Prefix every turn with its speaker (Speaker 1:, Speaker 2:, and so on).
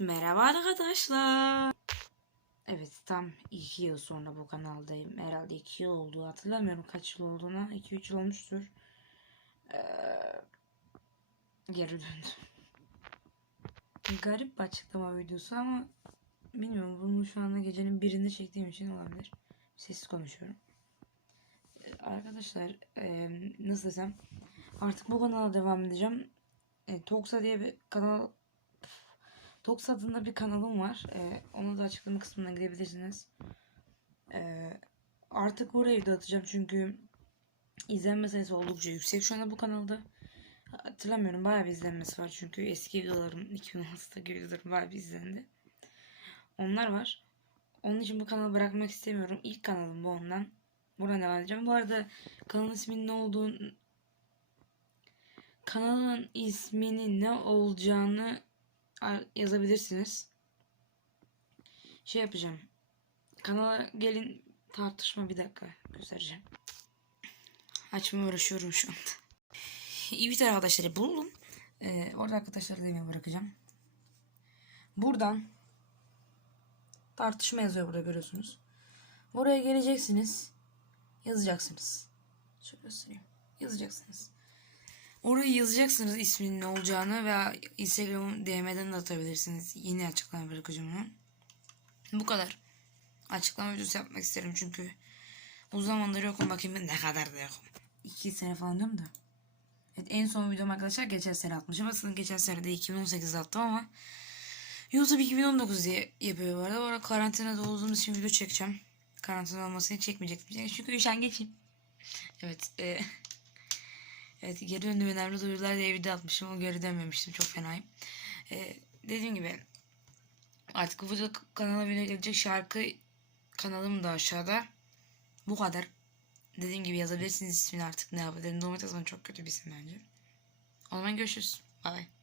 Speaker 1: Merhaba arkadaşlar. Evet tam 2 yıl sonra bu kanaldayım. Herhalde 2 yıl oldu hatırlamıyorum kaç yıl olduğuna. 2-3 yıl olmuştur. Ee, geri döndüm. Garip bir açıklama videosu ama bilmiyorum bunu şu anda gecenin birinde çektiğim için olabilir. Sessiz konuşuyorum. Ee, arkadaşlar ee, nasıl desem artık bu kanala devam edeceğim. E, Toksa diye bir kanal Tox adında bir kanalım var. Ee, onu da açıklama kısmına gidebilirsiniz. Ee, artık burayı da atacağım çünkü izlenme sayısı oldukça yüksek şu anda bu kanalda. Hatırlamıyorum bayağı bir izlenmesi var çünkü eski videolarım 2016'daki videolarım bayağı bir izlendi. Onlar var. Onun için bu kanalı bırakmak istemiyorum. İlk kanalım bu ondan. Buradan devam edeceğim. Bu arada kanalın isminin ne olduğunu kanalın isminin ne olacağını yazabilirsiniz. Şey yapacağım. Kanala gelin tartışma bir dakika göstereceğim. Açmaya uğraşıyorum şu anda. Bir arkadaşları buldum. Ee, orada arkadaşları demeye bırakacağım. Buradan tartışma yazıyor burada görüyorsunuz. Buraya geleceksiniz. Yazacaksınız. Şöyle göstereyim. Yazacaksınız. Oraya yazacaksınız isminin ne olacağını veya Instagram DM'den de atabilirsiniz. Yine açıklama bırakacağım onu. Bu kadar. Açıklama videosu yapmak isterim çünkü uzun zamandır yokum bakayım ne kadar da yokum. İki sene falan diyorum da. Evet en son videom arkadaşlar geçen sene atmışım. Aslında geçen sene de 2018'de attım ama YouTube 2019 diye yapıyor bu arada. Bu arada karantinada olduğumuz için video çekeceğim. Karantina olmasını çekmeyecektim. Çünkü üşen geçeyim. Evet. E, Evet geri döndüm önemli duyurular diye video atmışım ama geri dönmemiştim çok fenayım. Ee, dediğim gibi artık bu kanala video gelecek şarkı kanalım da aşağıda. Bu kadar. Dediğim gibi yazabilirsiniz ismini artık ne yapalım. Domates çok kötü bir isim bence. O zaman görüşürüz. Bay bay.